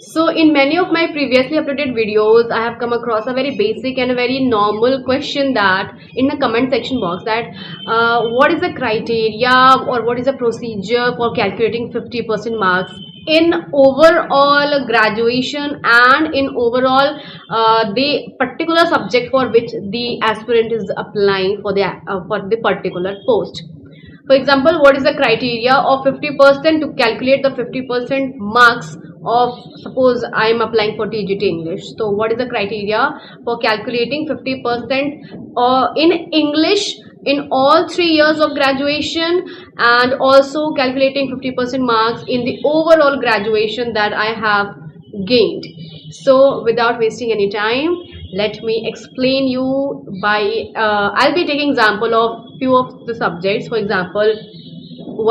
So in many of my previously uploaded videos, I have come across a very basic and a very normal question that in the comment section box that what is the criteria or what is the procedure for calculating 50% marks in overall graduation and in overall the particular subject for which the aspirant is applying for the particular post. For example, what is the criteria of 50% to calculate the 50% marks of, suppose I am applying for TGT English. So what is the criteria for calculating 50% in English in all 3 years of graduation, and also calculating 50% marks in the overall graduation that I have gained. So without wasting any time, let me explain you by I'll be taking example of few of the subjects. For example,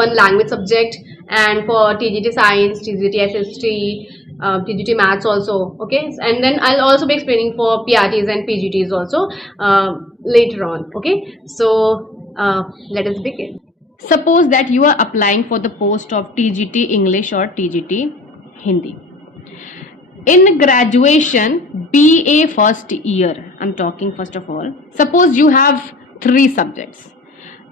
one language subject, and for TGT science, TGT SST, TGT maths also. Okay, and then I'll also be explaining for PRTs and PGTs also later on. Okay, so let us begin. Suppose that you are applying for the post of TGT English or TGT Hindi. In graduation, BA first year, I'm talking first of all. Suppose you have 3 subjects: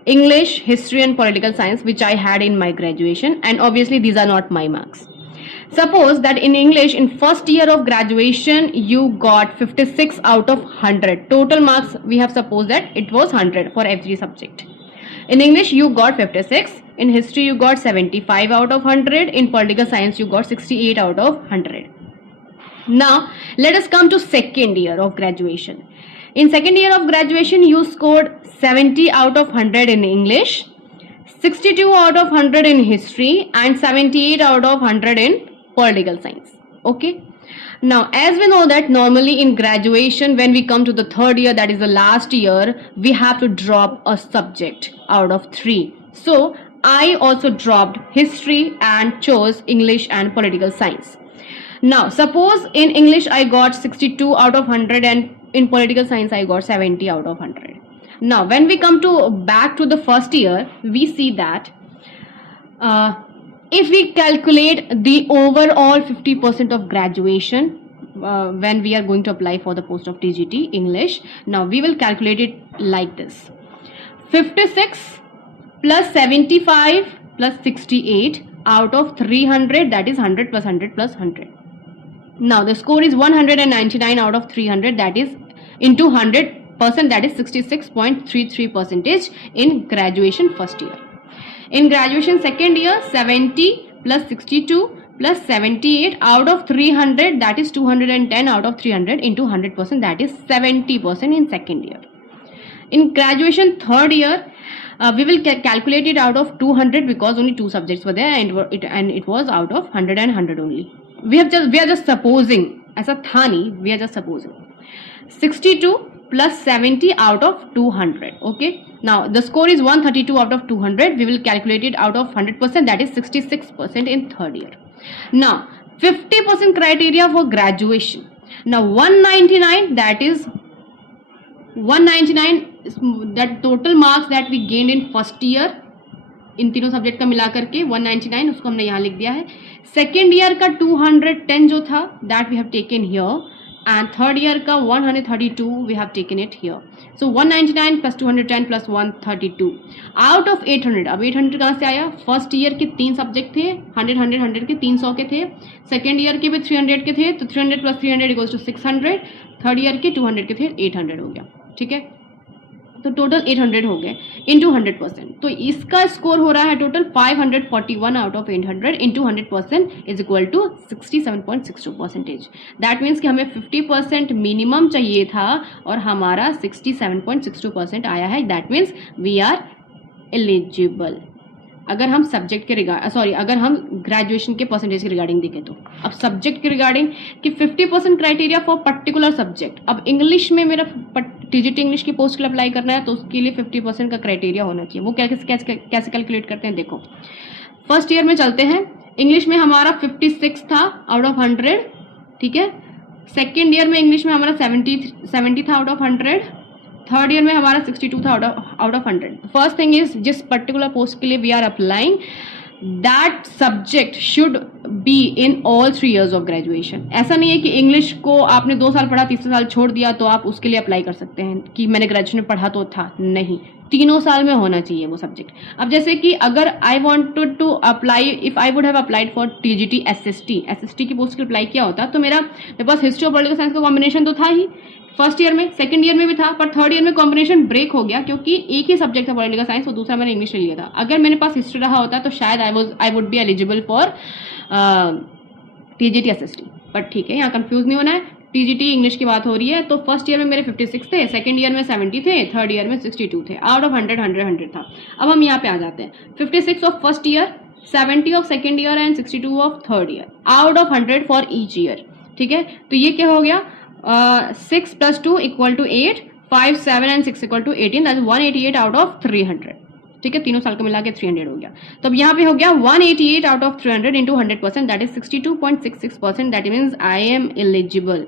English, History and Political Science, which I had in my graduation, and obviously these are not my marks. Suppose that in English, in first year of graduation, you got 56 out of 100. Total marks, we have supposed that it was 100 for every subject. In English, you got 56. In History, you got 75 out of 100. In Political Science, you got 68 out of 100. Now, let us come to second year of graduation. In second year of graduation, you scored 70 out of 100 in English, 62 out of 100 in History, and 78 out of 100 in Political Science. Okay. Now, as we know that normally in graduation, when we come to the third year, that is the last year, we have to drop a subject out of 3. So, I also dropped History and chose English and Political Science. Now, suppose in English I got 62 out of 100 and in Political Science I got 70 out of 100. Now, when we come to back to the first year, we see that if we calculate the overall 50% of graduation when we are going to apply for the post of TGT English, now we will calculate it like this: 56 plus 75 plus 68 out of 300, that is 100 plus 100 plus 100. Now the score is 199 out of 300, that is into 100%, that is 66.33% in graduation first year. In graduation second year, 70 plus 62 plus 78 out of 300, that is 210 out of 300 into 100%, that is 70% in second year. In graduation third year, we will calculate it out of 200 because only 2 subjects were there, and it was out of 100 and 100 only. We are just supposing, as a thani, we are just supposing 62 plus 70 out of 200. Okay, now the score is 132 out of 200. We will calculate it out of 100%, that is 66% in third year. Now 50% criteria for graduation. Now 199, that is 199, that total marks that we gained in first year, इन तीनों subject का मिला करके 199, उसको हमने यहाँ लिख दिया है. सेकेंड ईयर का 210 जो था, that we have taken here, and third year का 132 we have taken it here. So 199 plus 210 plus 132 out of 800. अब 800 कहाँ से आया? फर्स्ट ईयर के 3 सब्जेक्ट थे, 100 100 100 के 300 के थे. सेकेंड ईयर के भी 300 के थे, तो 300 plus 300 equals to 600. Third year के 200 के थे, 800 हो गया. ठीक है, तो टोटल 800 हो गए इंटू 100%. तो इसका स्कोर हो रहा है total 541 out of 800 into 100% is equal to 67.62%. That means कि हमें 50% मिनिमम चाहिए था और हमारा 67.62% आया है. That means we are eligible. अगर हम सब्जेक्ट के अगर हम ग्रेजुएशन के परसेंटेज के रिगार्डिंग देखें तो. अब सब्जेक्ट के रिगार्डिंग कि 50% क्राइटेरिया फॉर पर्टिकुलर सब्जेक्ट. अब इंग्लिश में मेरा टीजीटी इंग्लिश की पोस्ट के लिए अप्लाई करना है, तो उसके लिए 50% का क्राइटेरिया होना चाहिए. वो कैसे कैलकुलेट करते हैं, देखो. फर्स्ट ईयर में चलते हैं. इंग्लिश में हमारा 56 था आउट ऑफ 100. ठीक है, सेकेंड ईयर में इंग्लिश में हमारा 70 था आउट ऑफ 100. थर्ड ईयर में हमारा 62 था out of 100. First thing is जिस पर्टिकुलर पोस्ट के लिए we are applying, that subject should be in all 3 years of graduation. ऐसा नहीं है कि इंग्लिश को आपने 2 साल पढ़ा, तीसरे साल छोड़ दिया तो आप उसके लिए अप्लाई कर सकते हैं कि मैंने ग्रेजुएशन में पढ़ा तो था, नहीं, तीनों साल में होना चाहिए वो सब्जेक्ट। अब जैसे कि अगर I wanted to apply, if I would have applied for TGT SST की पोस्ट के अप्लाई किया होता तो मेरे पास हिस्ट्री और पॉलिटिकल साइंस का कॉम्बिनेशन तो था ही फर्स्ट ईयर में, सेकंड ईयर में भी था, पर थर्ड ईयर में कॉम्बिनेशन ब्रेक हो गया क्योंकि एक ही सब्जेक्ट था पॉलिटिकल साइंस और दूसरा मैंने इंग्लिश ले लिया था। अगर मेरे पास हिस्ट्री रहा होता तो शायद I would be eligible for TGT SST. But ठीक है, यहाँ कंफ्यूज नहीं होना है, टीजीटी इंग्लिश की बात हो रही है। तो फर्स्ट ईयर में मेरे 56 थे, सेकंड ईयर में 70 थे, थर्ड ईयर में 62 थे, आउट ऑफ 100 था। अब हम यहाँ पे आ जाते हैं, 56 of first year, 70 of second year and 62 of third year, out of 100 for each year. ठीक है, तो ये क्या हो गया, 6 + 2 = 8, 5, 7 and 6 = 18, that is 188 out of 300। ठीक है, तीनों साल को मिला के 300 हो गया। तो अब यहाँ पे हो गया 188 out of 300 into 100%, that is 62.66%, that means I am eligible,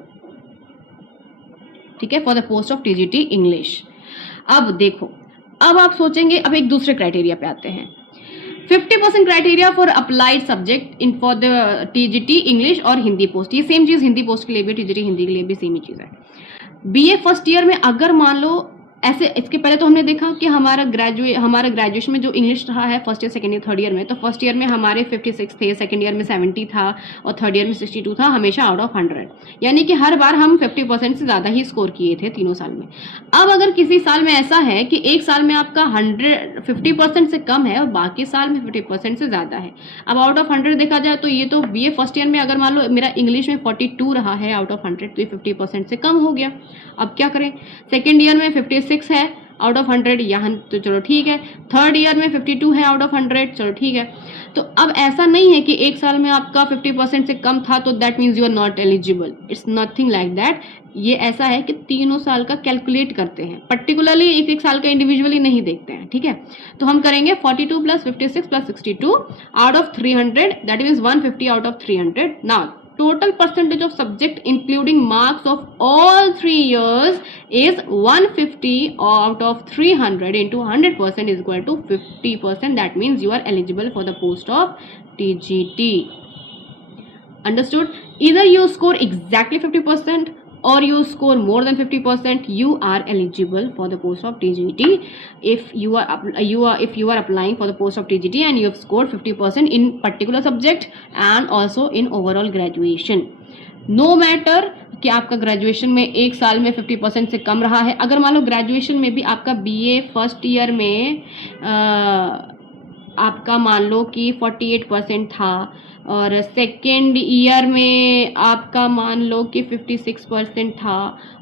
ठीक है, for the post of TGT English. अब देखो, अब आप सोचेंगे, अब एक दूसरे क्राइटेरिया पे आते हैं, 50% criteria for applied subject in for the TGT English और हिंदी पोस्ट। ये सेम चीज हिंदी पोस्ट के लिए भी, टीजीटी हिंदी के लिए भी सेम ही चीज है। बीए फर्स्ट ईयर में अगर मान लो ऐसे, इसके पहले तो हमने देखा कि हमारा ग्रेजुएशन में जो इंग्लिश रहा है first year, second year, third year में, तो फर्स्ट ईयर में हमारे 56 थे, सेकंड ईयर में 70 था और थर्ड ईयर में 62 था, हमेशा आउट ऑफ 100, यानी कि हर बार हम 50% से ज़्यादा ही स्कोर किए थे तीनों साल में। अब अगर किसी साल में ऐसा है कि एक साल में आपका 50% से कम है और बाकी साल में 50% से ज़्यादा है, अब आउट ऑफ 100 देखा जाए तो ये तो बीए फर्स्ट ईयर में अगर मान लो मेरा इंग्लिश में 42 रहा है आउट ऑफ 100, तो ये 50% से कम हो गया। अब क्या करें, सेकेंड ईयर में 56 है आउट ऑफ 100, यहाँ तो चलो ठीक है, थर्ड ईयर में 52 है आउट ऑफ 100, चलो ठीक है। तो अब ऐसा नहीं है कि एक साल में आपका 50% से कम था तो that means you are not eligible, it's nothing like that. ये ऐसा है कि तीनों साल का कैलकुलेट करते हैं, पर्टिकुलरली एक साल का इंडिविजुअली नहीं देखते हैं। ठीक है, तो हम करेंगे 42 + 56 + 62 out of 300, that means 150 out of 300। Now total percentage of subject including marks of all 3 years is 150 out of 300 into 100% is equal to 50%. That means you are eligible for the post of TGT. Understood? Either you score exactly 50% or you score more than 50%, you are eligible for the post of TGT. If you are applying for the post of TGT and you have scored 50% in particular subject and also in overall graduation, no matter कि आपका graduation में एक साल में 50% से कम रहा है। अगर मान लो ग्रेजुएशन में भी आपका बीए फर्स्ट ईयर में आपका मान लो कि 48% था और सेकेंड ईयर में आपका मान लो कि 56% था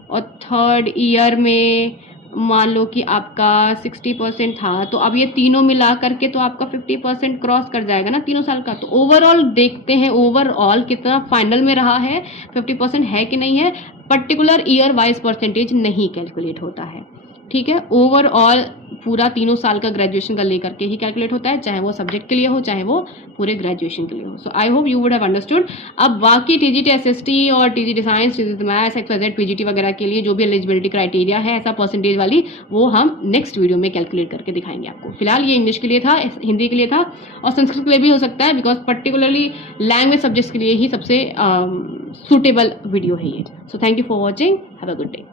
और थर्ड ईयर में मान लो कि आपका 60% था, तो अब ये तीनों मिला करके तो आपका 50% क्रॉस कर जाएगा ना तीनों साल का। तो ओवरऑल देखते हैं, ओवरऑल कितना फाइनल में रहा है, 50% है कि नहीं है, पर्टिकुलर ईयर वाइज परसेंटेज नहीं कैलकुलेट होता है। ठीक है, ओवरऑल पूरा तीनों साल का ग्रेजुएशन का लेकर के ही कैलकुलेट होता है, चाहे वो सब्जेक्ट के लिए हो चाहे वो पूरे ग्रेजुएशन के लिए हो। So I hope you would have understood. अब बाकी टीजीटी एसएसटी और TGT science, TGT maths, XYZ, PGT वगैरह के लिए जो भी एलिजिबिलिटी क्राइटेरिया है ऐसा परसेंटेज वाली, वो हम नेक्स्ट वीडियो में कैलकुलेट करके दिखाएंगे आपको। फिलहाल ये इंग्लिश के लिए था, हिंदी के लिए था और संस्कृत के लिए भी हो सकता है, बिकॉज पर्टिकुलरली लैंग्वेज सब्जेक्ट्स के लिए ही सबसे सुटेबल वीडियो है ये। So thank you for watching, have a good day.